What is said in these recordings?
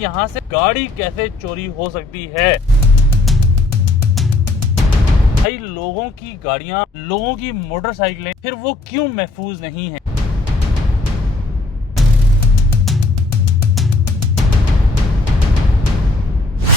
यहाँ से गाड़ी कैसे चोरी हो सकती है। भाई लोगों की गाड़ियां, लोगों की मोटरसाइकिलें, फिर वो क्यों महफूज नहीं है।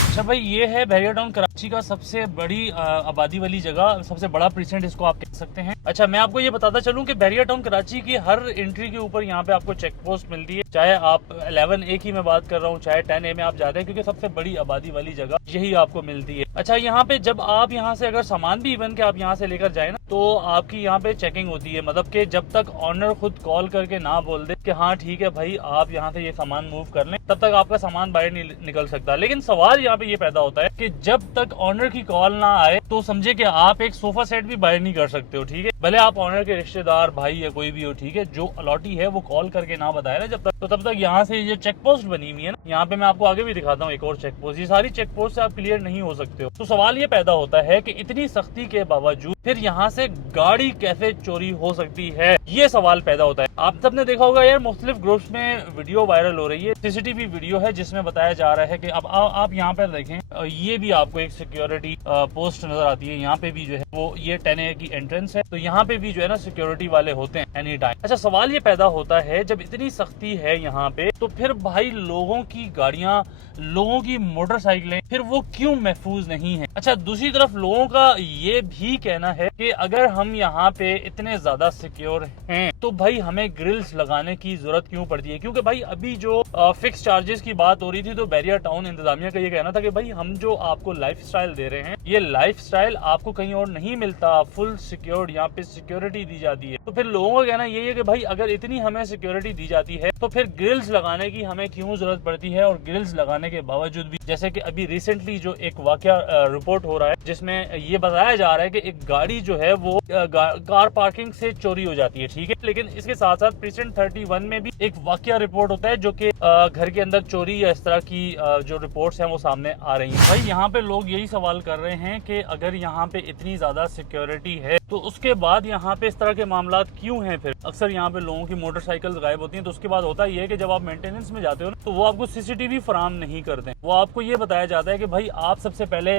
अच्छा भाई, ये है बैरिया टाउन कराची का सबसे बड़ी आबादी वाली जगह, सबसे बड़ा प्रीसेंट इसको आप कह सकते हैं। अच्छा, मैं आपको ये बताता चलूं कि बैरिया टाउन कराची की हर एंट्री के ऊपर यहाँ पे आपको चेक पोस्ट मिलती है। चाहे आप 11A की मैं बात कर रहा हूँ, चाहे 10A में आप जाते हैं, क्योंकि सबसे बड़ी आबादी वाली जगह यही आपको मिलती है। अच्छा, यहाँ पे जब आप यहाँ से अगर सामान भी इवन के आप यहाँ से लेकर जाए ना, तो आपकी यहाँ पे चेकिंग होती है। मतलब कि जब तक ऑनर खुद कॉल करके ना बोल दे कि हाँ ठीक है भाई आप यहाँ से ये सामान मूव कर लें, तब तक आपका सामान बाहर नहीं निकल सकता। लेकिन सवाल यहाँ पे ये पैदा होता है कि जब तक ऑनर की कॉल ना आए तो समझे कि आप एक सोफा सेट भी बाहर नहीं कर सकते हो। ठीक है, भले आप ऑनर के रिश्तेदार, भाई या कोई भी हो, ठीक है, जो अलॉटी है वो कॉल करके ना बताए ना जब तक, तो तब तक यहाँ से ये चेक पोस्ट बनी हुई है ना, यहाँ पे मैं आपको आगे भी दिखाता हूँ एक और चेक पोस्ट। ये सारी चेक पोस्ट से आप क्लियर नहीं हो सकते हो। तो सवाल ये पैदा होता है कि इतनी सख्ती के बावजूद फिर यहाँ से गाड़ी कैसे चोरी हो सकती है, ये सवाल पैदा होता है। आप सबने देखा होगा यार, मुख्तलिफ ग्रुप्स में वीडियो वायरल हो रही है, सीसीटीवी वीडियो है जिसमें बताया जा रहा है कि अब आप यहाँ पर देखें, ये भी आपको एक सिक्योरिटी पोस्ट नजर आती है। यहाँ पे भी जो है वो ये 10A की एंट्रेंस है, तो यहाँ पे भी जो है ना सिक्योरिटी वाले होते हैं एनी टाइम। अच्छा, सवाल ये पैदा होता है जब इतनी सख्ती है यहाँ पे, तो फिर भाई लोगों की गाड़ियां, लोगों की मोटरसाइकिलें, फिर वो क्यों महफूज नहीं है। अच्छा, दूसरी तरफ लोगों का ये भी कहना है कि अगर हम यहाँ पे इतने ज्यादा सिक्योर हैं तो भाई हमें ग्रिल्स लगाने की जरूरत क्यों पड़ती है। क्योंकि भाई अभी जो फिक्स चार्जेस की बात हो रही थी, तो बैरिया टाउन इंतजामिया का ये कहना था कि भाई हम जो आपको लाइफस्टाइल दे रहे हैं, ये लाइफस्टाइल आपको कहीं और नहीं मिलता, फुल सिक्योर्ड यहाँ पे सिक्योरिटी दी जाती है। तो फिर लोगों का कहना यही है कि भाई अगर इतनी हमें सिक्योरिटी दी जाती है तो फिर ग्रिल्स लगाने की हमें क्यों जरूरत पड़ती है। और ग्रिल्स लगाने के बावजूद भी, जैसे कि अभी रिसेंटली जो एक वाकया रिपोर्ट हो रहा है जिसमें ये बताया जा रहा है कि एक गाड़ी जो है वो कार पार्किंग से चोरी हो जाती है। ठीक है, लेकिन इसके साथ साथ प्रीसेंट 31 में भी एक वाकया रिपोर्ट होता है जो कि घर के अंदर चोरी या इस तरह की जो रिपोर्ट्स हैं वो सामने आ रही हैं। भाई यहाँ पे लोग यही सवाल कर रहे हैं कि अगर यहाँ पे इतनी ज्यादा सिक्योरिटी है तो उसके बाद यहाँ पे इस तरह के मामलात क्यों हैं। फिर अक्सर यहाँ पे लोगों की मोटरसाइकिल गायब होती हैं, तो उसके बाद होता ही है कि जब आप मेंटेनेंस में जाते हो ना, तो वो आपको सीसीटीवी फराहम नहीं करते हैं। वो आपको ये बताया जाता है कि भाई आप सबसे पहले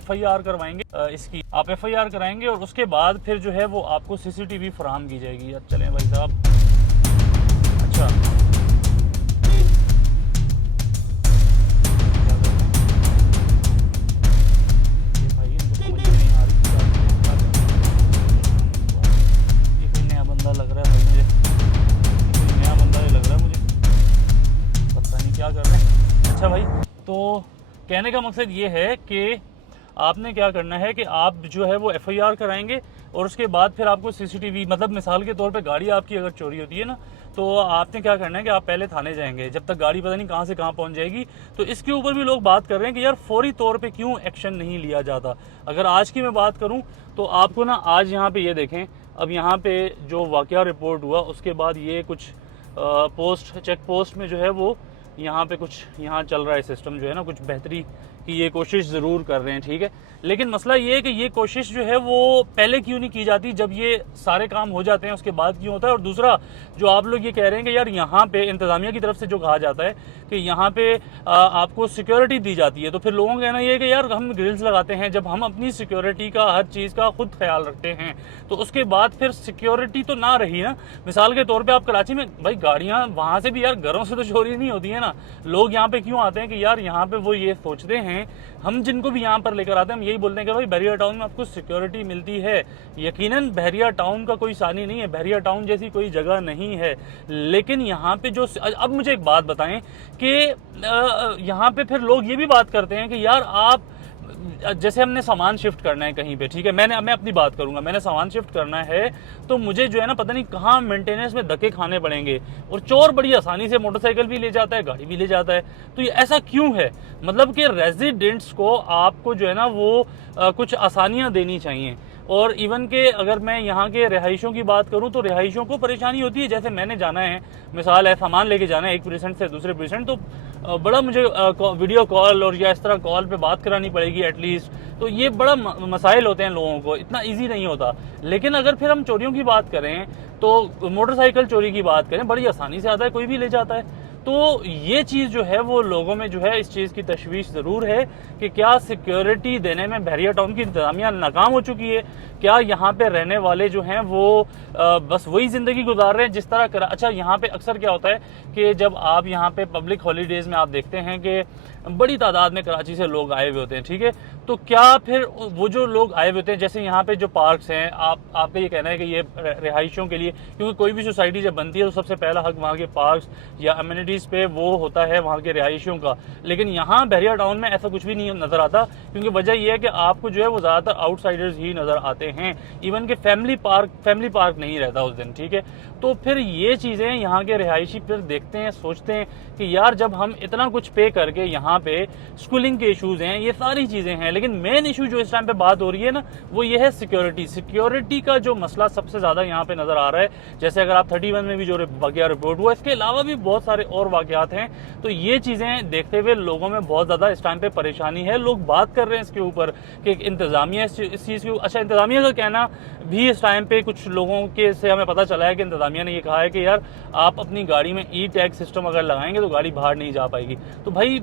FIR करवाएंगे, इसकी आप FIR कराएंगे और उसके बाद फिर जो है वो आपको सीसीटीवी फराहम की जाएगी। यार चलें भाई साहब। अच्छा, लग रहा है भाई मुझे, कोई नया बंदा ही लग रहा है मुझे, पता नहीं क्या कर रहे हैं। अच्छा भाई, तो कहने का मकसद ये है कि आपने क्या करना है कि आप जो है वो FIR कराएंगे और उसके बाद फिर आपको सीसीटीवी, मतलब मिसाल के तौर पे गाड़ी आपकी अगर चोरी होती है ना, तो आपने क्या करना है कि आप पहले थाने जाएंगे, जब तक गाड़ी पता नहीं कहाँ से कहाँ पहुँच जाएगी। तो इसके ऊपर भी लोग बात कर रहे हैं कि यार फौरी तौर पे क्यों एक्शन नहीं लिया जाता। अगर आज की मैं बात करूँ तो आपको ना आज यहाँ पे ये देखें, अब यहाँ पे जो वाकया रिपोर्ट हुआ उसके बाद ये कुछ पोस्ट, चेक पोस्ट में जो है वो यहाँ पे कुछ यहाँ चल रहा है सिस्टम जो है ना, कुछ बेहतरी की ये कोशिश ज़रूर कर रहे हैं। ठीक है, लेकिन मसला ये है कि ये कोशिश जो है वो पहले क्यों नहीं की जाती, जब ये सारे काम हो जाते हैं उसके बाद क्यों होता है। और दूसरा, जो आप लोग ये कह रहे हैं कि यार यहाँ पे इंतज़ामिया की तरफ से जो कहा जाता है कि यहाँ पे आपको सिक्योरिटी दी जाती है, तो फिर लोगों का कहना ये है कि यार हम ग्रिल्स लगाते हैं, जब हम अपनी सिक्योरिटी का हर चीज़ का खुद ख्याल रखते हैं तो उसके बाद फिर सिक्योरिटी तो ना रही ना। मिसाल के तौर पर आप कराची में भाई गाड़ियाँ वहाँ से भी यार घरों से तो चोरी नहीं होती है ना। लोग यहाँ पे क्यों आते हैं कि यार यहाँ पे वो ये सोचते हैं, हम जिनको भी यहाँ पर लेकर आते हैं हम यही बोलते हैं कि भाई बैरिया टाउन में आपको सिक्योरिटी मिलती है। यकीनन बैरिया टाउन का कोई सानी नहीं है, बैरिया टाउन जैसी कोई जगह नहीं है, लेकिन यहाँ पे जो, अब मुझे एक बात बताएं कि यहाँ पे फिर लोग ये भी बात करते हैं कि यार आप, जैसे हमने सामान शिफ्ट करना है कहीं पे, ठीक है, मैं अपनी बात करूंगा, मैंने सामान शिफ्ट करना है तो मुझे जो है ना पता नहीं कहाँ मेंटेनेंस में धक्के खाने पड़ेंगे, और चोर बड़ी आसानी से मोटरसाइकिल भी ले जाता है, गाड़ी भी ले जाता है। तो ये ऐसा क्यों है? मतलब कि रेजिडेंट्स को आपको जो है ना वो कुछ आसानियां देनी चाहिए। और इवन के अगर मैं यहाँ के रिहाइशों की बात करूँ तो रिहाइशों को परेशानी होती है। जैसे मैंने जाना है, मिसाल है सामान लेके जाना है एक प्रेजेंट से दूसरे प्रेजेंट, तो बड़ा मुझे वीडियो कॉल और या इस तरह कॉल पे बात करानी पड़ेगी एटलीस्ट, तो ये बड़ा मसाइल होते हैं लोगों को, इतना इजी नहीं होता। लेकिन अगर फिर हम चोरियों की बात करें तो मोटरसाइकिल चोरी की बात करें, बड़ी आसानी से आता है, कोई भी ले जाता है। तो ये चीज़ जो है वो लोगों में जो है इस चीज़ की तशवीश ज़रूर है कि क्या सिक्योरिटी देने में बहरिया टाउन की इंतजामिया नाकाम हो चुकी है, क्या यहाँ पे रहने वाले जो हैं वो बस वही ज़िंदगी गुजार रहे हैं जिस तरह अच्छा यहाँ पे अक्सर क्या होता है कि जब आप यहाँ पे पब्लिक हॉलीडेज़ में आप देखते हैं कि बड़ी तादाद में कराची से लोग आए हुए होते हैं, ठीक है, तो क्या फिर वो जो लोग आए हुए होते हैं, जैसे यहाँ पे जो पार्क्स हैं, आपका ये कहना है कि ये रिहाइशों के लिए, क्योंकि कोई भी सोसाइटी जब बनती है तो सबसे पहला हक वहाँ के पार्क्स या अम्यूनिटीज़ पे वो होता है वहाँ के रिहाइशों का, लेकिन यहाँ बहरिया टाउन में ऐसा कुछ भी नहीं नज़र आता, क्योंकि वजह यह है कि आपको जो है वो ज़्यादातर आउटसाइडर्स ही नज़र आते हैं, इवन के फैमिली पार्क नहीं रहता उस दिन, ठीक है। तो फिर ये चीज़ें यहाँ के रिहायशी फिर देखते हैं, सोचते हैं कि यार जब हम इतना कुछ पे करके यहाँ पे स्कूलिंग के इशूज़ हैं, ये सारी चीज़ें हैं, लेकिन मेन इशू जो इस टाइम पे बात हो रही है ना वो ये है सिक्योरिटी का जो मसला सबसे ज़्यादा यहाँ पे नज़र आ रहा है। जैसे अगर आप 31 में भी जो वाक़या रिपोर्ट हुआ, इसके अलावा भी बहुत सारे और वाक़यात हैं, तो ये चीज़ें देखते हुए लोगों में बहुत ज़्यादा इस टाइम पे परेशानी है। लोग बात कर रहे हैं इसके ऊपर कि इंतज़ामिया इस चीज़ की, अच्छा इंतज़ामिया का कहना भी इस टाइम पे कुछ लोगों के से हमें पता चला है कि इंतज़ामिया ने ये कहा है कि यार आप अपनी गाड़ी में ई टैग सिस्टम अगर लगाएंगे तो गाड़ी बाहर नहीं जा पाएगी। तो भाई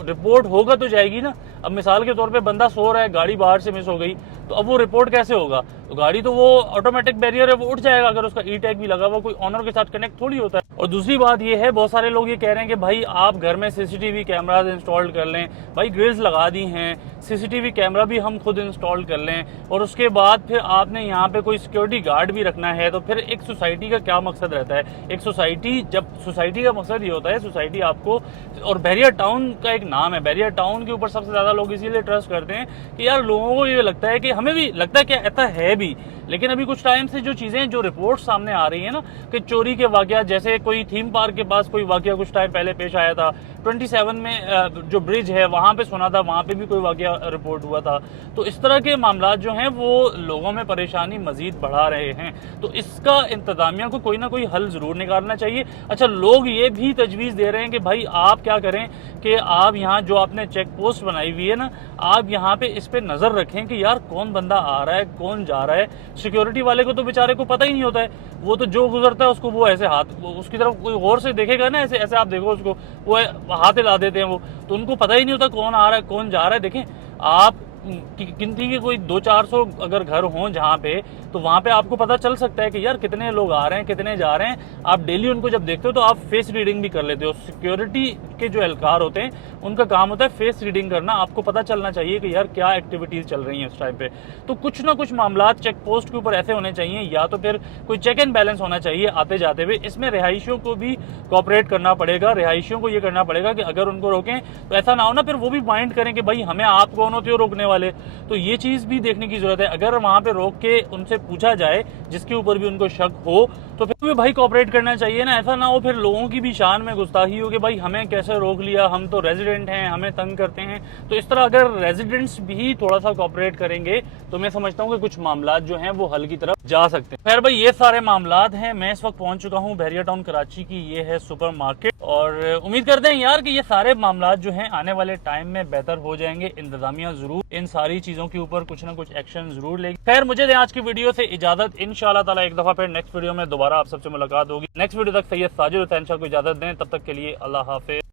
रिपोर्ट होगा तो जाएगी ना। अब मिसाल के तौर पे बंदा सो रहा है, गाड़ी बाहर से मिस हो गई, तो अब वो रिपोर्ट कैसे होगा? तो गाड़ी तो वो ऑटोमेटिक बैरियर है, वो उठ जाएगा अगर उसका ई टैग भी लगा हुआ, कोई ऑनर के साथ कनेक्ट थोड़ी होता है। और दूसरी बात ये है, बहुत सारे लोग ये कह रहे हैं कि भाई आप घर में सीसीटीवी कैमराज इंस्टॉल कर लें, भाई ग्रिल्स लगा दी हैं, सीसीटीवी कैमरा भी हम खुद इंस्टॉल कर लें, और उसके बाद फिर आपने यहाँ पे कोई सिक्योरिटी गार्ड भी रखना है, तो फिर एक सोसाइटी का क्या मकसद रहता है? एक सोसाइटी का मकसद ये होता है, सोसाइटी आपको, और बहरिया टाउन का एक नाम है, बहरिया टाउन के ऊपर सबसे ज़्यादा लोग इसीलिए ट्रस्ट करते हैं कि यार लोगों को ये लगता है कि हमें भी लगता है कि ऐसा है भी, लेकिन अभी कुछ टाइम से जो चीज़ें जो रिपोर्ट सामने आ रही है ना कि चोरी के वाक़या, जैसे कोई थीम पार्क के पास कोई वाक़या कुछ टाइम पहले पेश आया था, 27 में जो ब्रिज है वहाँ पे सुना था, वहाँ पे भी कोई वाक़या रिपोर्ट हुआ था। तो इस तरह के मामला जो हैं वो लोगों में परेशानी मज़ीद बढ़ा रहे हैं, तो इसका इंतज़ामिया को कोई ना कोई हल ज़रूर निकालना चाहिए। अच्छा, लोग ये भी तजवीज़ दे रहे हैं कि भाई आप क्या करें कि आप यहाँ जो आपने चेक पोस्ट बनाई हुई है ना, आप यहाँ पे इस पे नज़र रखें कि यार कौन बंदा आ रहा है, कौन जा रहा है। सिक्योरिटी वाले को तो बेचारे को पता ही नहीं होता है, वो तो जो गुजरता है उसको वो ऐसे उसकी तरफ कोई गौर से देखेगा ना, ऐसे ऐसे आप देखो उसको, वो हाथ हिला देते हैं वो, तो उनको पता ही नहीं होता कौन आ रहा है कौन जा रहा है। देखें आप गिनती के कोई 200-400 अगर घर हों जहाँ पे, तो वहाँ पे आपको पता चल सकता है कि यार कितने लोग आ रहे हैं, कितने जा रहे हैं। आप डेली उनको जब देखते हो तो आप फेस रीडिंग भी कर लेते हो। सिक्योरिटी के जो एहलकार होते हैं उनका काम होता है फेस रीडिंग करना, आपको पता चलना चाहिए कि यार क्या एक्टिविटीज़ चल रही हैं उस टाइम पे। तो कुछ ना कुछ मामला चेक पोस्ट के ऊपर ऐसे होने चाहिए, या तो फिर कोई चेक एंड बैलेंस होना चाहिए आते जाते हुए। इसमें रिहायशियों को भी कोऑपरेट करना पड़ेगा, रिहायशियों को ये करना पड़ेगा कि अगर उनको रोकें तो ऐसा ना हो ना फिर वो भी माइंड करें कि भाई हमें आप कौन होते हो रोकने वाले। तो ये चीज़ भी देखने की जरूरत है। अगर वहाँ पे रोक के उनसे पूछा जाए जिसके ऊपर भी उनको शक हो, तो फिर भी भाई कोऑपरेट करना चाहिए ना। ऐसा ना हो फिर लोगों की भी शान में गुस्ताखी हो कि भाई हमें कैसे रोक लिया, हम तो रेजिडेंट हैं, हमें तंग करते हैं। तो इस तरह अगर रेजिडेंट्स भी थोड़ा सा कोऑपरेट करेंगे तो मैं समझता हूँ कि कुछ मामला जो हैं वो हल की तरफ जा सकते हैं। खैर भाई ये सारे मामला हैं। मैं इस वक्त पहुंच चुका हूँ बहरिया टाउन कराची की, ये है सुपर मार्केट, और उम्मीद करते हैं यार कि ये सारे मामला जो हैं आने वाले टाइम में बेहतर हो जाएंगे। इंतजामिया जरूर इन सारी चीजों के ऊपर कुछ ना कुछ एक्शन जरूर लेगी। खैर मुझे दें आज की वीडियो से इजाजत, इंशाल्लाह ताला एक दफा फिर नेक्स्ट वीडियो में दोबारा आप सबसे मुलाकात होगी। नेक्स्ट वीडियो तक सैयद साजिद हुसैन शाह को इजाजत दें, तब तक के लिए अल्लाह हाफिज।